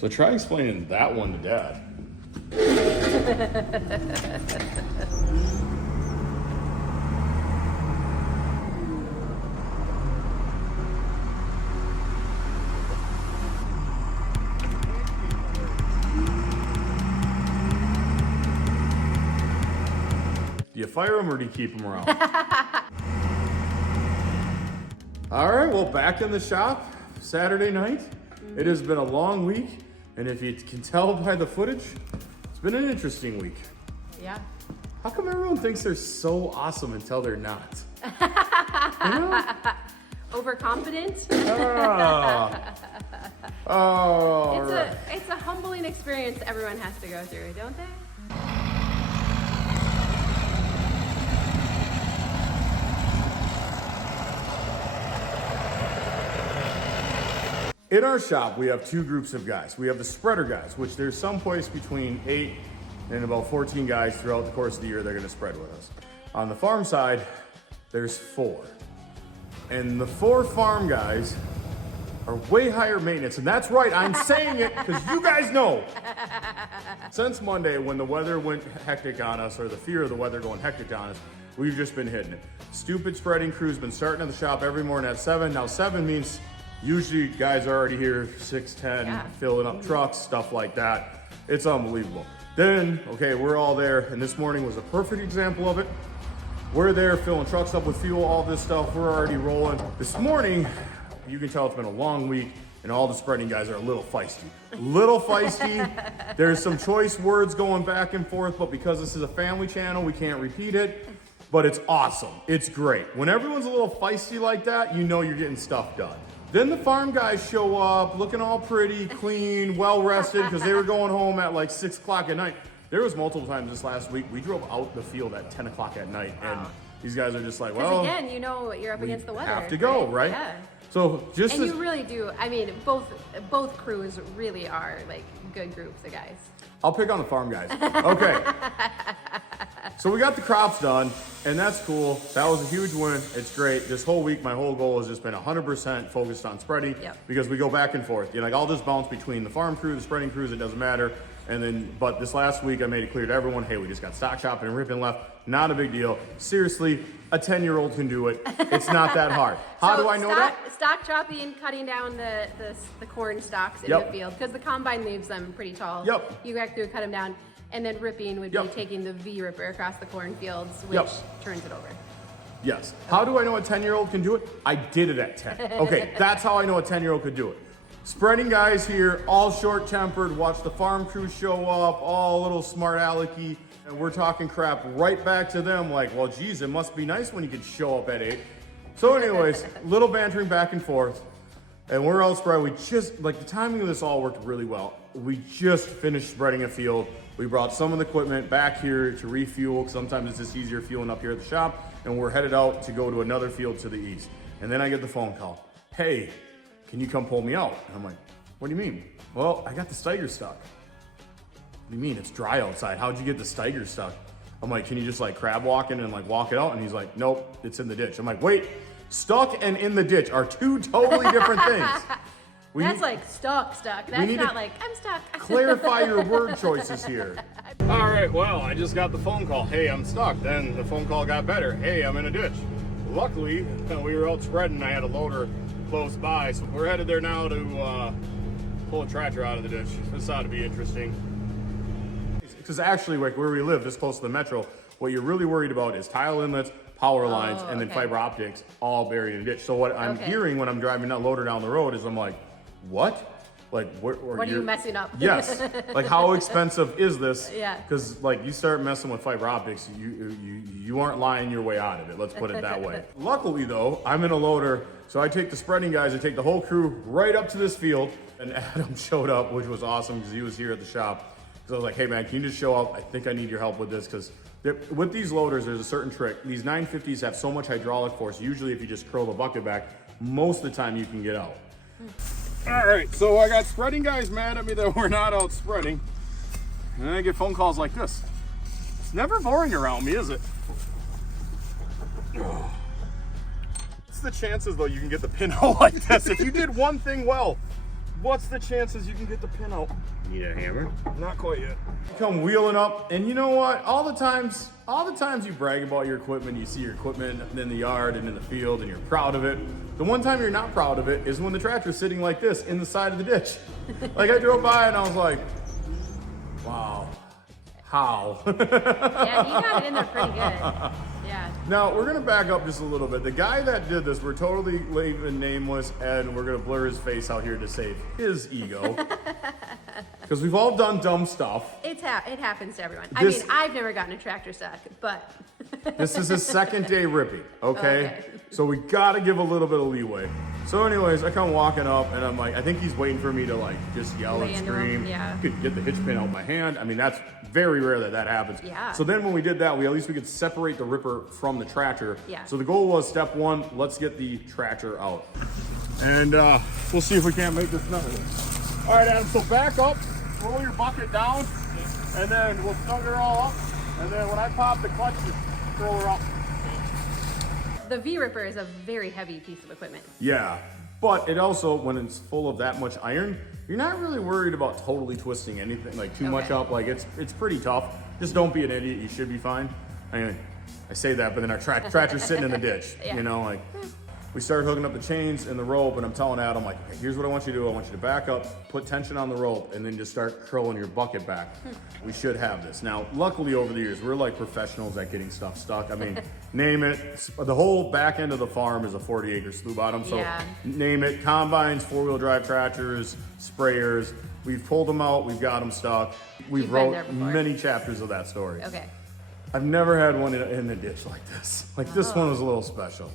So try explaining that one to Dad. Do you fire them or do you keep them around? All right, well, back in the shop, Saturday night. It has been a long week, and if you can tell by the footage, it's been an interesting week. Yeah. How come everyone thinks they're so awesome until they're not? You know? Overconfident? It's a humbling experience everyone has to go through, don't they? In our shop, we have two groups of guys. We have the spreader guys, which there's someplace between 8 and about 14 guys throughout the course of the year they're gonna spread with us. On the farm side, there's 4. And the 4 farm guys are way higher maintenance. And that's right, I'm saying it because you guys know. Since Monday, when the weather went hectic on us, or the fear of the weather going hectic on us, we've just been hitting it. Stupid spreading crew's been starting at the shop every morning at 7. Now 7 means usually guys are already here, 6:10, Yeah. filling up trucks, stuff like that. It's unbelievable. Then, okay, we're all there, and this morning was a perfect example of it. We're there filling trucks up with fuel, all this stuff, we're already rolling. This morning, you can tell it's been a long week, and all the spreading guys are a little feisty. There's some choice words going back and forth, but because this is a family channel, we can't repeat it. But it's awesome, it's great. When everyone's a little feisty like that, you know you're getting stuff done. Then the farm guys show up looking all pretty, clean, well rested, because they were going home at like 6 o'clock at night. There was multiple times this last week, we drove out the field at 10 o'clock at night, and these guys are just like, well, again, you know you're up against the weather. have to go, right? Yeah. So just And you really do. I mean, both crews really are like good groups of guys. I'll pick on the farm guys. Okay. So we got the crops done, and that's cool. That was a huge win. It's great. This whole week, my whole goal has just been 100% focused on spreading. Yep. Because we go back and forth. You know, like I'll just bounce between the farm crew, the spreading crews, it doesn't matter. And then, but this last week I made it clear to everyone, hey, we just got stock chopping and ripping left. Not a big deal. Seriously, a 10-year-old can do it. It's not that hard. How do I know that? Stock chopping, cutting down the corn stalks in the field, because the combine leaves them pretty tall. Yep. You have to cut them down. And then ripping would be taking the V ripper across the cornfields, which turns it over. Yes. How do I know a 10-year-old can do it? I did it at 10. Okay, that's how I know a 10-year-old could do it. Spreading guys here, all short-tempered, watch the farm crew show up, all a little smart alecky, and we're talking crap right back to them like, well, geez, it must be nice when you could show up at 8. So anyways, little bantering back and forth, and we're out spread. We just, like the timing of this all worked really well. We just finished spreading a field. We brought some of the equipment back here to refuel. Sometimes it's just easier fueling up here at the shop, and we're headed out to go to another field to the east. And then I get the phone call. Hey, can you come pull me out? And I'm like, what do you mean? Well, I got the Steiger stuck. What do you mean? It's dry outside. How'd you get the Steiger stuck? I'm like, can you just like crab walk in and like walk it out? And he's like, nope, it's in the ditch. I'm like, wait, stuck and in the ditch are 2 totally different things. That's like stuck. That's not like, I'm stuck. Clarify your word choices here. All right, well, I just got the phone call. Hey, I'm stuck. Then the phone call got better. Hey, I'm in a ditch. Luckily, we were out spreading. I had a loader close by. So we're headed there now to pull a tractor out of the ditch. This ought to be interesting. Because actually, like where we live, this close to the metro, what you're really worried about is tile inlets, power lines, and then fiber optics all buried in a ditch. So what I'm hearing when I'm driving that loader down the road is I'm like, what? Like, what are you messing up? Yes. Like, how expensive is this? Yeah. Because, like, you start messing with fiber optics, you aren't lying your way out of it. Let's put it that way. Luckily, though, I'm in a loader, so I take the spreading guys, I take the whole crew right up to this field, and Adam showed up, which was awesome because he was here at the shop. So I was like, hey, man, can you just show up? I think I need your help with this because with these loaders, there's a certain trick. These 950s have so much hydraulic force. Usually, if you just curl the bucket back, most of the time you can get out. All right, so I got spreading guys mad at me that we're not out spreading. And then I get phone calls like this. It's never boring around me, is it? What's the chances, though, you can get the pinhole like this? If you did one thing well, What's the chances you can get the pin out? Need a hammer? Not quite yet. Come wheeling up, and you know what? All the times you brag about your equipment, you see your equipment in the yard and in the field, and you're proud of it. The one time you're not proud of it is when the tractor's sitting like this in the side of the ditch. Like I drove by and I was like, wow, how? Yeah, he got it in there pretty good. Yeah. Now, we're gonna back up just a little bit. The guy that did this, we're totally leaving nameless, and we're gonna blur his face out here to save his ego. Because we've all done dumb stuff. It happens to everyone. I mean, I've never gotten a tractor stuck, but. This is his second day ripping, okay? Okay. So we gotta give a little bit of leeway. So anyways, I come walking up and I'm like, I think he's waiting for me to like just yell and Lay into him, scream. yeah. You could get the hitch pin out of my hand. I mean, that's very rare that happens. Yeah. So then when we did that, at least we could separate the ripper from the tractor. Yeah. So the goal was step one, let's get the tractor out. And we'll see if we can't make this number. All right, Adam, so back up, roll your bucket down, and then we'll snug her all up. And then when I pop the clutch, just throw her up. The V-Ripper is a very heavy piece of equipment. Yeah, but it also, when it's full of that much iron, you're not really worried about totally twisting anything, like too much up. Like it's pretty tough. Just don't be an idiot, you should be fine. I mean, I say that, but then our tractor's sitting in the ditch, Yeah. you know, like. We started hooking up the chains and the rope, and I'm telling Adam, like, okay, here's what I want you to do. I want you to back up, put tension on the rope, and then just start curling your bucket back. We should have this. Now, luckily over the years, we're like professionals at getting stuff stuck. I mean, name it. The whole back end of the farm is a 40-acre slough bottom, so Yeah. name it. Combines, four-wheel drive tractors, sprayers. We've pulled them out. We've got them stuck. We've You've been there wrote before. many chapters of that story. Okay. I've never had one in the ditch like this. Like this one was a little special.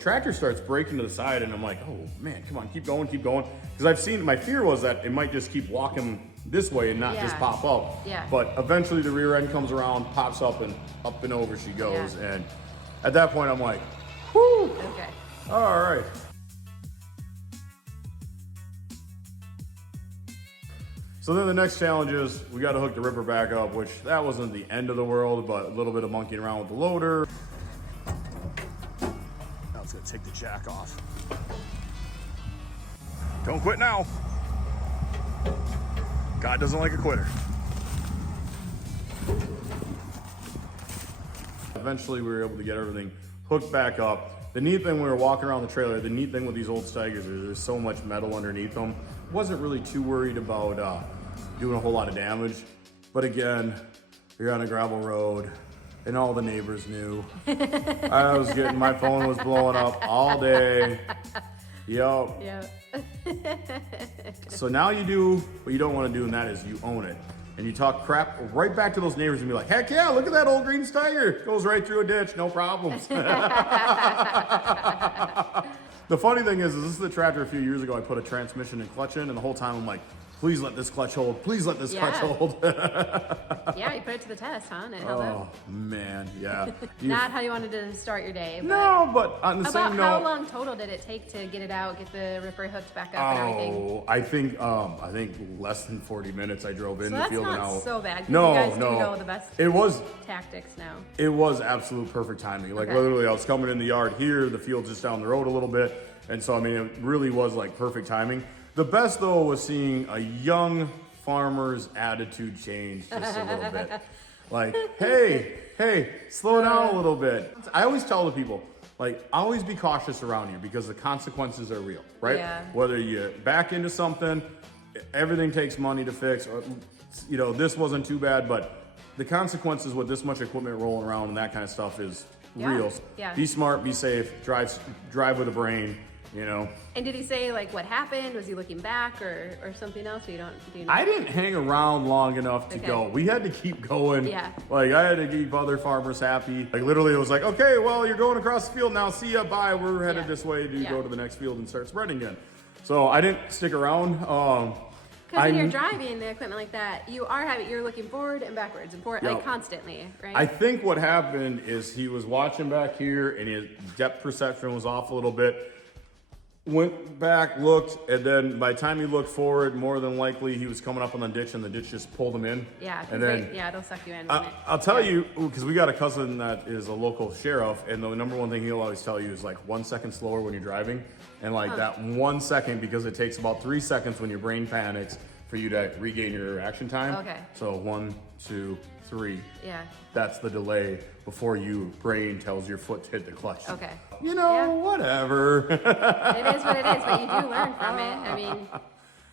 Tractor starts braking to the side, and I'm like, oh man, come on, keep going. Because I've seen, my fear was that it might just keep walking this way and not just Yeah. pop up. Yeah. But eventually the rear end comes around, pops up and over she goes. Yeah. And at that point I'm like, whoo, Okay. all right. So then the next challenge is we got to hook the ripper back up, which that wasn't the end of the world, but a little bit of monkeying around with the loader. Now it's gonna take the jack off. Don't quit now. God doesn't like a quitter. Eventually we were able to get everything hooked back up. The neat thing when we were walking around the trailer, the neat thing with these old Steigers is there's so much metal underneath them. Wasn't really too worried about doing a whole lot of damage. But again, you're on a gravel road and all the neighbors knew. I was getting, my phone was blowing up all day. Yup. Yep. So now you do what you don't want to do, and that is you own it. And you talk crap right back to those neighbors and be like, heck yeah, look at that old green Steiger. Goes right through a ditch, no problems. The funny thing is this is the tractor a few years ago I put a transmission and clutch in, and the whole time I'm like, please let this clutch hold. Please let this clutch hold. Yeah, you put it to the test, huh? And it held Oh, up. man, yeah. Not how you wanted to start your day. But No, but on the about same how note. long total did it take to get it out, get the ripper hooked back up and everything? Oh, I think less than 40 minutes I drove in So the that's field and not out. so bad. 'Cause No, you guys no. do know the best It was tactics now. It was absolute perfect timing. Like Okay. literally I was coming in the yard here, the field's just down the road a little bit. And so, I mean, it really was like perfect timing. The best though was seeing a young farmer's attitude change just a little bit. Like, hey, slow down a little bit. I always tell the people, like, always be cautious around here because the consequences are real, right? Yeah. Whether you back into something, everything takes money to fix, or, you know, this wasn't too bad, but the consequences with this much equipment rolling around and that kind of stuff is Yeah, real. yeah. Be smart, be safe, drive with a brain, you know. And did he say like what happened? Was he looking back or something else? Do you know? I didn't hang around long enough to go. We had to keep going. Yeah. Like I had to keep other farmers happy. Like literally it was like, okay, well, you're going across the field now. See ya, bye. We're headed this way to go to the next field and start spreading again. So I didn't stick around. Because when you're driving the equipment like that, you're looking forward and backwards and forward, like constantly, right? I think what happened is he was watching back here and his depth perception was off a little bit. Went back, looked, and then by the time he looked forward, more than likely he was coming up on the ditch and the ditch just pulled him in. Yeah, and then it'll suck you in. I'll tell you, because we got a cousin that is a local sheriff, and the number one thing he'll always tell you is like 1 second slower when you're driving. And like that 1 second, because it takes about 3 seconds when your brain panics for you to regain your reaction time. Okay. So 1, 2, 3. Yeah. That's the delay before your brain tells your foot to hit the clutch. Okay. You know, whatever. It is what it is, but you do learn from it. I mean,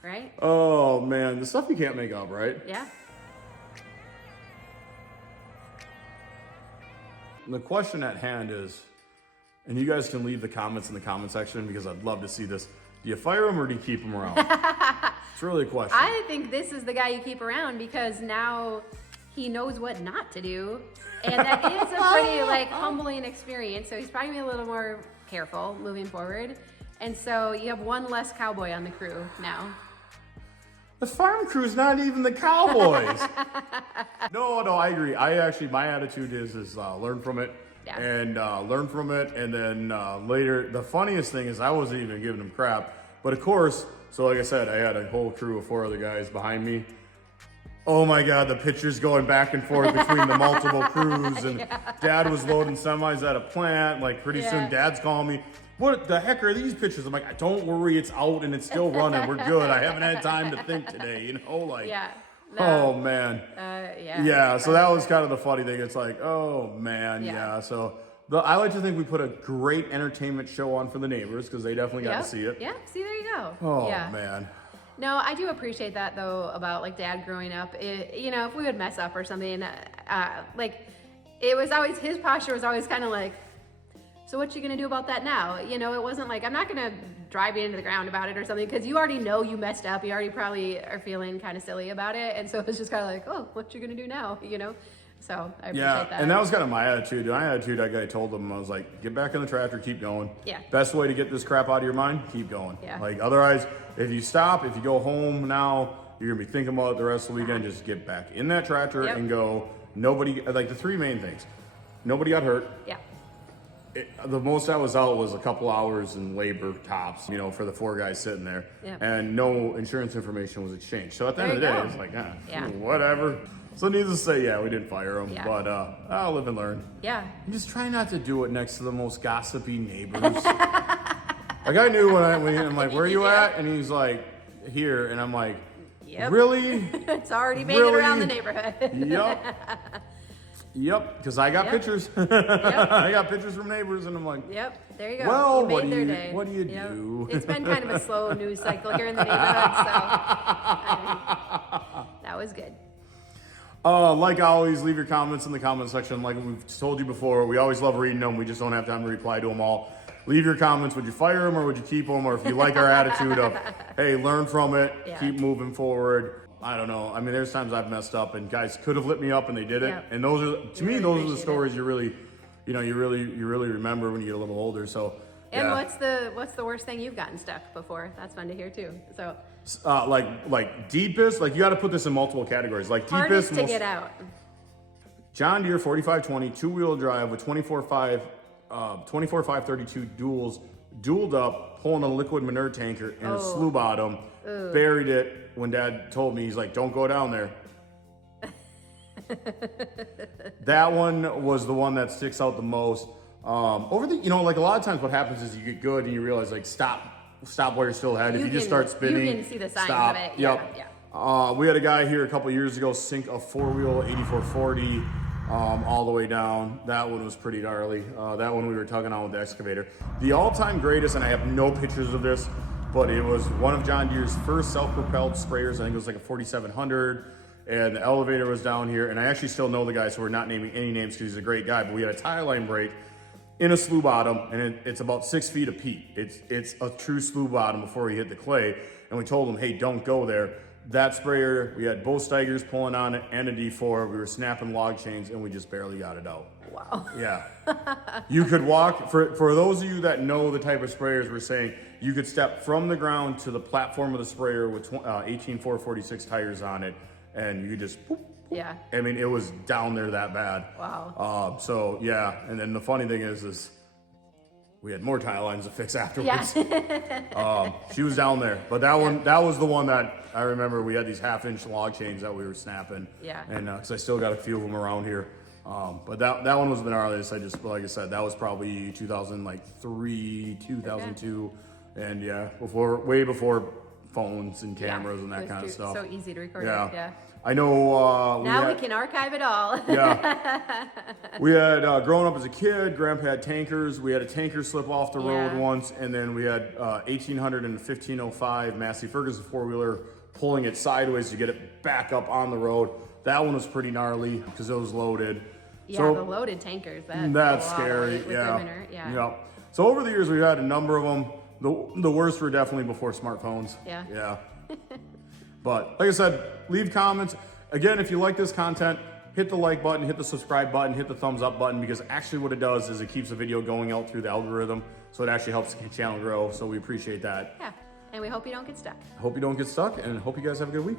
right? Oh man, the stuff you can't make up, right? Yeah. The question at hand is, and you guys can leave the comments in the comment section because I'd love to see this. Do you fire them or do you keep them around? It's really a question. I think this is the guy you keep around because now he knows what not to do. And that is a pretty like humbling experience. So he's probably gonna be a little more careful moving forward. And so you have one less cowboy on the crew now. The farm crew's not even the cowboys. No, I agree. My attitude is learn from it. Yeah. And learn from it, and then later, the funniest thing is I wasn't even giving him crap. But of course, so like I said, I had a whole crew of 4 other guys behind me. Oh my God, the pictures going back and forth between the multiple crews, and Dad was loading semis at a plant. Like pretty soon, Dad's calling me. What the heck are these pictures? I'm like, don't worry, it's out and it's still running. We're good. I haven't had time to think today, you know, like. Yeah. Oh man. Yeah. So that was kind of the funny thing. It's like, oh man, So I like to think we put a great entertainment show on for the neighbors because they definitely got to see it. Yeah. See, there you go. Oh man. No, I do appreciate that though about like Dad growing up. If we would mess up or something, like it was always his posture was always kind of like, so what you gonna do about that now? You know, it wasn't like I'm not gonna drive you into the ground about it or something because you already know you messed up. You already probably are feeling kind of silly about it, and so it's just kind of like, oh, what you gonna do now? You know. So I appreciate that. And that was kind of my attitude. I told them, I was like, get back in the tractor, keep going. Yeah. Best way to get this crap out of your mind, keep going. Yeah. Like otherwise, if you stop, if you go home now, you're gonna be thinking about it the rest of the weekend. Just get back in that tractor and go. Nobody, like the 3 main things. Nobody got hurt. Yeah. The most I was out was a couple hours in labor tops, you know, for the 4 guys sitting there. Yeah. And no insurance information was exchanged. So at the end of the day, it's like, whatever. So needless to say, we didn't fire them, but I'll live and learn. Yeah. And just try not to do it next to the most gossipy neighbors. Like I knew when I'm like, where are you at? And he's like, here. And I'm like, really? It's already made it around the neighborhood. Yep, because I got pictures. I got pictures from neighbors, and I'm like, there you go. Well, what do you do? It's been kind of a slow news cycle here in the neighborhood, so that was good. Like always, leave your comments in the comment section. Like we've told you before, we always love reading them. We just don't have time to reply to them all. Leave your comments. Would you fire them or would you keep them? Or if you like our attitude of, hey, learn from it, keep moving forward. I don't know. I mean, there's times I've messed up and guys could have lit me up and they didn't. And those are, to me, those are the stories you really remember when you get a little older. So. And what's the worst thing you've gotten stuck before? That's fun to hear too. So. Like deepest, like you got to put this in multiple categories. Like hardest deepest, to get out. John Deere 4520 2-wheel drive with 24.532 dualed up, pulling a liquid manure tanker in a slough bottom. Buried it. When Dad told me, he's like, "Don't go down there." That one was the one that sticks out the most. Like a lot of times, what happens is you get good and you realize like stop while you're still ahead. If you just start spinning, you can see the signs stop. of it. Yep. We had a guy here a couple years ago sink a 4-wheel 8440 all the way down. That one was pretty gnarly. That one we were tugging on with the excavator. The all-time greatest, and I have no pictures of this, but it was one of John Deere's first self-propelled sprayers. I think it was like a 4700, and the elevator was down here. And I actually still know the guy, so we're not naming any names because he's a great guy. But we had a tie line break, in a slough bottom, and it's about 6 feet of peat. It's a true slough bottom before you hit the clay. And we told them, hey, don't go there. That sprayer, we had both Steigers pulling on it and a D4. We were snapping log chains, and we just barely got it out. Wow. Yeah. You could walk, for those of you that know the type of sprayers we're saying, you could step from the ground to the platform of the sprayer with 18 446 tires on it, and you just, poop, poop. Yeah. I mean, it was down there that bad. Wow. So yeah, and then the funny thing is we had more tile lines to fix afterwards. Yeah. She was down there, but that was the one that I remember. We had these 1/2-inch log chains that we were snapping. Yeah. And because I still got a few of them around here. But that one was the gnarliest. Like I said, that was probably 2003, 2002, and yeah, way before phones and cameras and that kind of stuff. So easy to record. Yeah. It. Yeah. I know. Now we can archive it all. Yeah. We had, growing up as a kid, Grandpa had tankers. We had a tanker slip off the road once, and then we had 1800 and 1505 Massey Ferguson 4-wheeler pulling it sideways to get it back up on the road. That one was pretty gnarly because it was loaded. Yeah, so, the loaded tankers. That's scary. Yeah. Yeah. So over the years, we've had a number of them. The worst were definitely before smartphones. Yeah. Yeah. But like I said, leave comments. Again, if you like this content, hit the like button, hit the subscribe button, hit the thumbs up button, because actually what it does is it keeps the video going out through the algorithm. So it actually helps the channel grow. So we appreciate that. Yeah. And we hope you don't get stuck. Hope you don't get stuck, and hope you guys have a good week.